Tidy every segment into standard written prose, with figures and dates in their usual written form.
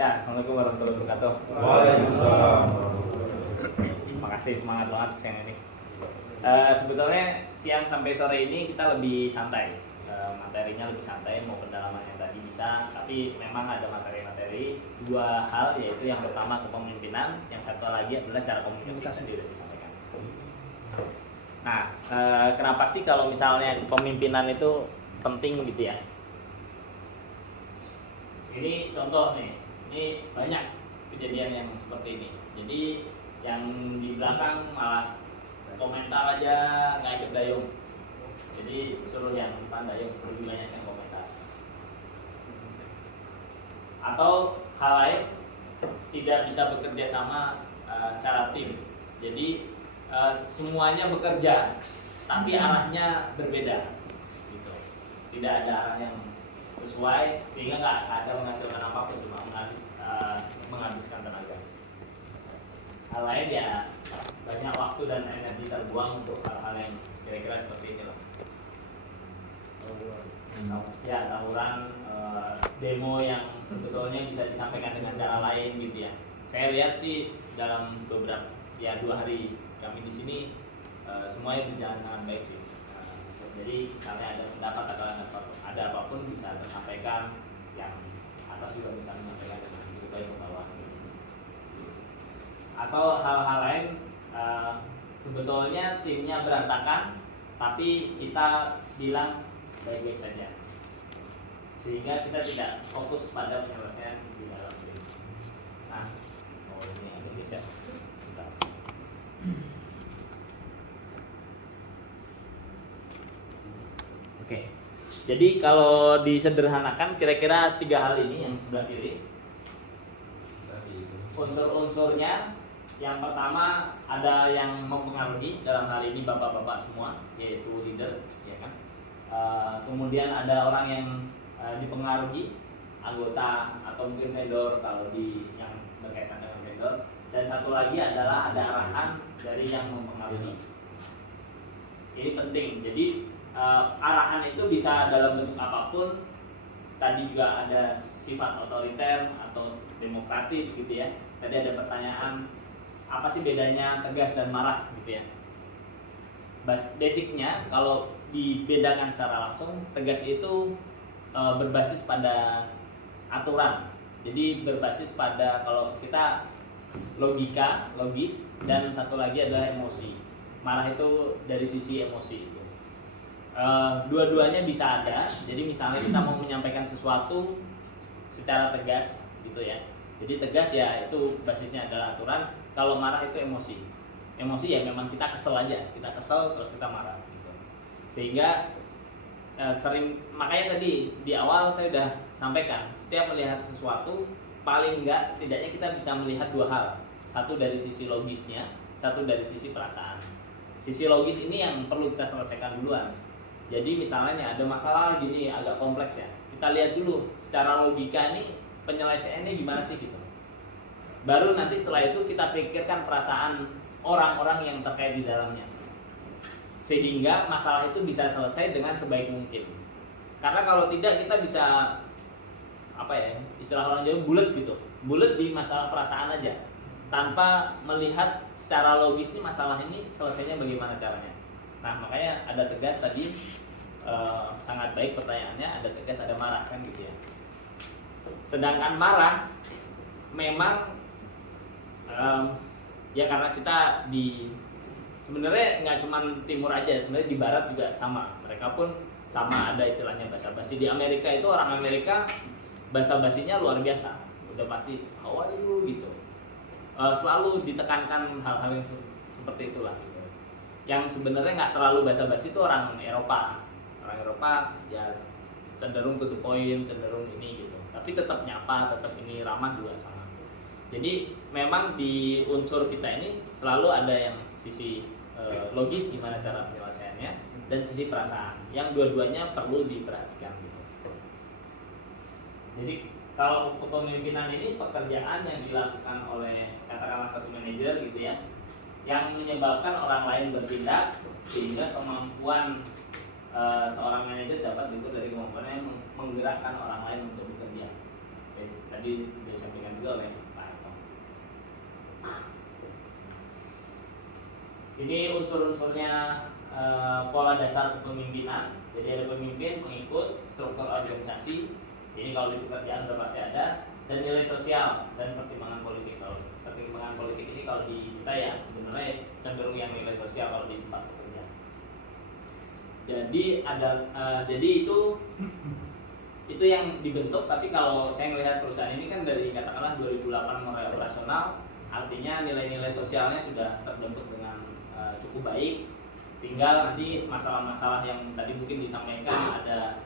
Ya, Assalamualaikum warahmatullahi wabarakatuh. Waalaikumsalam. Makasih, semangat banget siang ini. Sebetulnya siang sampai sore ini kita lebih santai, materinya lebih santai, mau pendalaman yang tadi bisa, tapi memang ada materi-materi dua hal, yaitu yang pertama kepemimpinan, yang satu lagi adalah cara komunikasi tadi sudah disampaikan. Nah, kenapa sih kalau misalnya kepemimpinan itu penting gitu ya? Ini contoh nih, ini banyak kejadian yang seperti ini. Jadi yang di belakang malah komentar aja nggak ikut dayung. Jadi suruh yang depan dayung, lebih banyak yang komentar. Atau hal lain, tidak bisa bekerja sama secara tim. Jadi semuanya bekerja, tapi arahnya berbeda. Gitu. Tidak ada arah yang sesuai, sehingga nggak ada menghasilkan apapun, cuma menghabiskan tenaga. Hal lain ya banyak waktu dan energi terbuang untuk hal-hal yang kira-kira seperti ini loh. Ya, tawuran, demo yang sebetulnya bisa disampaikan dengan cara lain gitu ya. Saya lihat sih dalam beberapa 2 hari kami di sini semuanya berjalan dengan baik sih. Jadi misalnya ada pendapat atau ada apapun bisa tersampaikan, yang atas juga bisa menyampaikan dengan lebih baik ke bawah. Atau hal-hal lain, sebetulnya timnya berantakan, tapi kita bilang baik-baik saja, sehingga kita tidak fokus pada penyelesaian di dalam tim. Nah, ini ada geser. Oke, jadi kalau disederhanakan kira-kira 3 hal ini yang sebelah kiri. Unsur-unsurnya, yang pertama ada yang mempengaruhi, dalam hal ini bapak-bapak semua, yaitu leader, ya kan. Kemudian ada orang yang dipengaruhi, anggota atau mungkin vendor kalau di yang berkaitan dengan vendor. Dan satu lagi adalah ada arahan dari yang mempengaruhi. Ini penting. Jadi arahan itu bisa dalam bentuk apapun. Tadi juga ada sifat otoriter atau demokratis gitu ya. Tadi ada pertanyaan, apa sih bedanya tegas dan marah gitu ya. Basicnya kalau dibedakan secara langsung, tegas itu berbasis pada aturan. Jadi berbasis pada, kalau kita logika, logis, dan satu lagi adalah emosi. Marah itu dari sisi emosi. Dua-duanya bisa ada. Jadi misalnya kita mau menyampaikan sesuatu secara tegas gitu ya. Jadi tegas ya itu basisnya adalah aturan. Kalau marah itu emosi. Emosi ya memang kita kesel aja. Kita kesel terus kita marah gitu. Sehingga makanya tadi di awal saya udah sampaikan, setiap melihat sesuatu paling enggak setidaknya kita bisa melihat 2 hal. Satu dari sisi logisnya, satu dari sisi perasaan. Sisi logis ini yang perlu kita selesaikan duluan. Jadi misalnya nih ada masalah gini agak kompleks ya, kita lihat dulu secara logika ini penyelesaiannya gimana sih gitu. Baru nanti setelah itu kita pikirkan perasaan orang-orang yang terkait di dalamnya, sehingga masalah itu bisa selesai dengan sebaik mungkin. Karena kalau tidak kita bisa istilah orang Jawa bulet gitu, bulet di masalah perasaan aja, tanpa melihat secara logis nih masalah ini selesainya bagaimana caranya. Nah makanya ada tegas tadi, sangat baik pertanyaannya, ada tegas ada marah kan gitu ya. Sedangkan marah memang ya karena kita sebenarnya nggak cuma timur aja, sebenarnya di barat juga sama, mereka pun sama ada istilahnya basa-basi. Di Amerika itu orang Amerika basa-basinya luar biasa, udah pasti how are you gitu, selalu ditekankan hal-hal yang seperti itulah. Yang sebenarnya nggak terlalu basa-basi itu orang Eropa. Orang Eropa ya cenderung to the point, cenderung ini gitu. Tapi tetap nyapa, tetap ini ramah juga sama. Jadi memang di unsur kita ini selalu ada yang sisi logis gimana cara penyelesaiannya, dan sisi perasaan. Yang dua-duanya perlu diperhatikan gitu. Jadi kalau kepemimpinan ini pekerjaan yang dilakukan oleh katakanlah satu manajer gitu ya, yang menyebabkan orang lain bertindak, sehingga kemampuan seorang manajer dapat diukur dari kemampuannya menggerakkan orang lain untuk bekerja. Oke, tadi sudah disampaikan juga oleh Pak Eko. Ini unsur-unsurnya pola dasar kepemimpinan. Jadi ada pemimpin, pengikut, struktur organisasi. Ini kalau di pekerjaan sudah pasti ada. Dan nilai sosial dan pertimbangan politik. Kalau pertimbangan politik ini kalau di kita ya sebenarnya cenderung yang nilai sosial kalau di tempat pekerjaan. Jadi jadi itu yang dibentuk. Tapi kalau saya melihat perusahaan ini kan dari katakanlah 2008 mulai operasional, artinya nilai-nilai sosialnya sudah terbentuk dengan cukup baik. Tinggal nanti masalah-masalah yang tadi mungkin disampaikan ada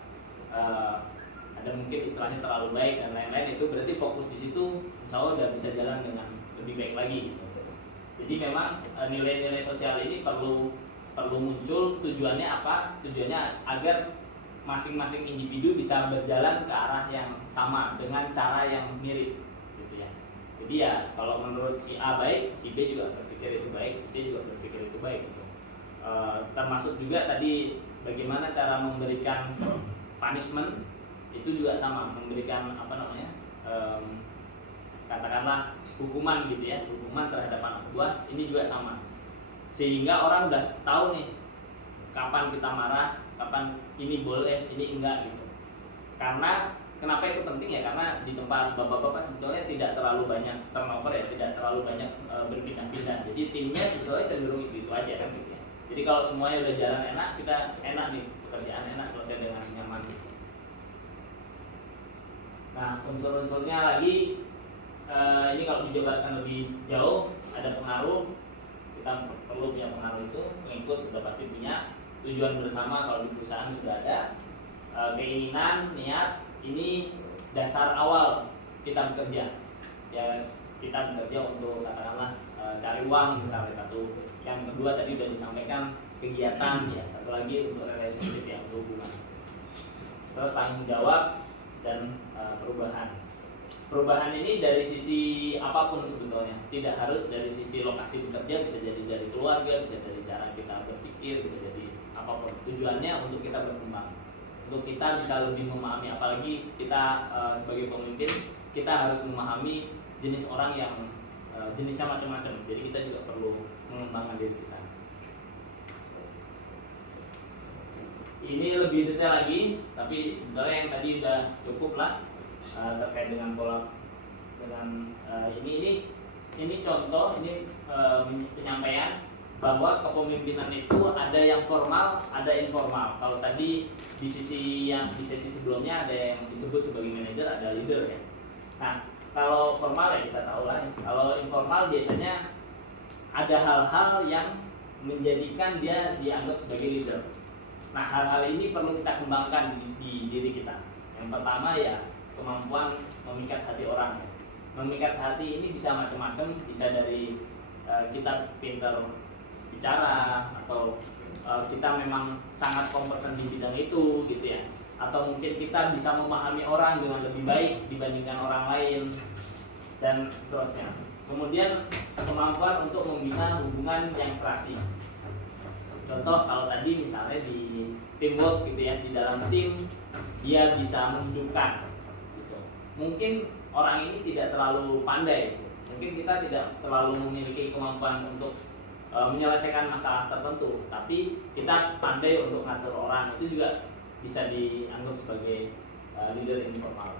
mungkin istilahnya terlalu baik dan lain-lain, itu berarti fokus di situ insya Allah udah bisa jalan dengan lebih baik lagi gitu. Jadi memang nilai-nilai sosial ini perlu muncul. Tujuannya apa? Tujuannya agar masing-masing individu bisa berjalan ke arah yang sama dengan cara yang mirip gitu ya. Jadi ya kalau menurut si A baik, si B juga berpikir itu baik, si C juga berpikir itu baik gitu. Termasuk juga tadi bagaimana cara memberikan punishment itu juga sama, memberikan katakanlah hukuman gitu ya, hukuman terhadap anak buah ini juga sama, sehingga orang udah tahu nih kapan kita marah, kapan ini boleh, ini enggak gitu. Karena kenapa itu penting ya, karena di tempat bapak-bapak sebetulnya tidak terlalu banyak turnover ya, tidak terlalu banyak berpindah-pindah, jadi timnya sebetulnya cenderung itu aja kan gitu ya. Jadi kalau semuanya udah jalan enak, kita enak nih, pekerjaan enak, selesai dengan nyaman gitu. Nah, unsur-unsurnya lagi ini kalau dijabarkan lebih jauh, ada pengaruh, kita perlu punya pengaruh itu, pengikut udah pasti punya, tujuan bersama kalau di perusahaan sudah ada, keinginan, niat, ini dasar awal kita bekerja. Ya, kita bekerja untuk katakanlah cari uang misalnya satu. Yang kedua tadi sudah disampaikan kegiatan ya, satu lagi untuk relationship yang berhubungan. Terus tanggung jawab dan perubahan ini dari sisi apapun sebetulnya, tidak harus dari sisi lokasi bekerja, bisa jadi dari keluarga, bisa dari cara kita berpikir, bisa jadi apapun. Tujuannya untuk kita berkembang, untuk kita bisa lebih memahami, apalagi kita sebagai pemimpin, kita harus memahami jenis orang yang jenisnya macam-macam, jadi kita juga perlu mengembangkan diri kita. Ini lebih detail lagi, tapi sebenarnya yang tadi udah cukup lah terkait dengan pola ini contoh, ini penyampaian bahwa kepemimpinan itu ada yang formal, ada informal. Kalau tadi di sesi sebelumnya ada yang disebut sebagai manajer, ada leader ya. Nah, kalau formal ya kita tahu lah. Kalau informal biasanya ada hal-hal yang menjadikan dia dianggap sebagai leader. Nah, hal-hal ini perlu kita kembangkan di diri kita. Yang pertama ya kemampuan memikat hati orang. Memikat hati ini bisa macam-macam, bisa dari kita pintar bicara, atau kita memang sangat kompeten di bidang itu gitu ya, atau mungkin kita bisa memahami orang dengan lebih baik dibandingkan orang lain dan seterusnya. Kemudian kemampuan untuk membina hubungan yang serasi. Contoh kalau tadi misalnya di teamwork gitu ya, di dalam tim dia bisa menghidupkan gitu. Mungkin orang ini tidak terlalu pandai, mungkin kita tidak terlalu memiliki kemampuan untuk menyelesaikan masalah tertentu, tapi kita pandai untuk ngatur orang, itu juga bisa dianggap sebagai leader informal.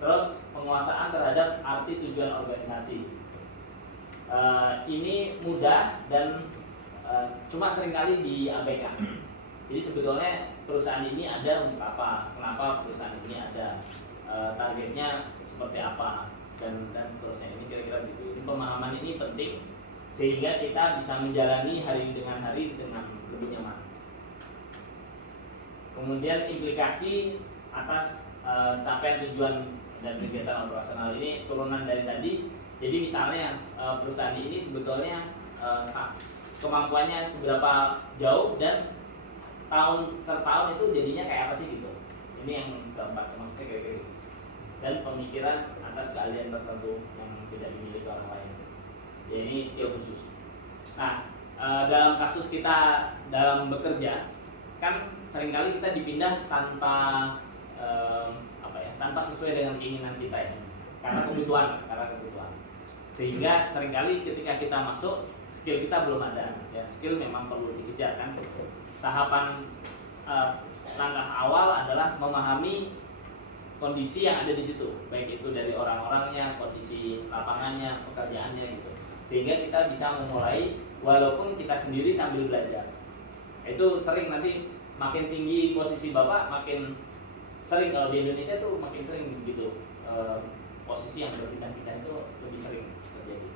Terus penguasaan terhadap arti tujuan organisasi, ini mudah dan cuma seringkali diabaikan. Jadi sebetulnya perusahaan ini ada untuk apa? Kenapa perusahaan ini ada? Targetnya seperti apa? Dan seterusnya. Ini kira-kira gitu. Ini pemahaman ini penting sehingga kita bisa menjalani hari dengan hari dengan lebih nyaman. Kemudian implikasi atas capaian tujuan dan kegiatan operasional ini turunan dari tadi. Jadi misalnya perusahaan ini sebetulnya kemampuannya seberapa jauh dan tahun ke tahun itu jadinya kayak apa sih gitu. Ini yang keempat, maksudnya kayak gitu. Dan pemikiran atas keahlian tertentu yang tidak dimiliki orang lain. Ya, ini skill khusus. Nah, dalam kasus kita dalam bekerja kan seringkali kita dipindah tanpa tanpa sesuai dengan keinginan kita ya, karena kebutuhan sehingga seringkali ketika kita masuk skill kita belum ada ya. Skill memang perlu dikejar kan. Tahapan langkah awal adalah memahami kondisi yang ada di situ, baik itu dari orang-orangnya, kondisi lapangannya, pekerjaannya gitu, sehingga kita bisa memulai walaupun kita sendiri sambil belajar. Itu sering nanti makin tinggi posisi bapak makin sering, kalau di Indonesia tuh makin sering gitu, posisi yang berpindah-pindah itu lebih sering terjadi.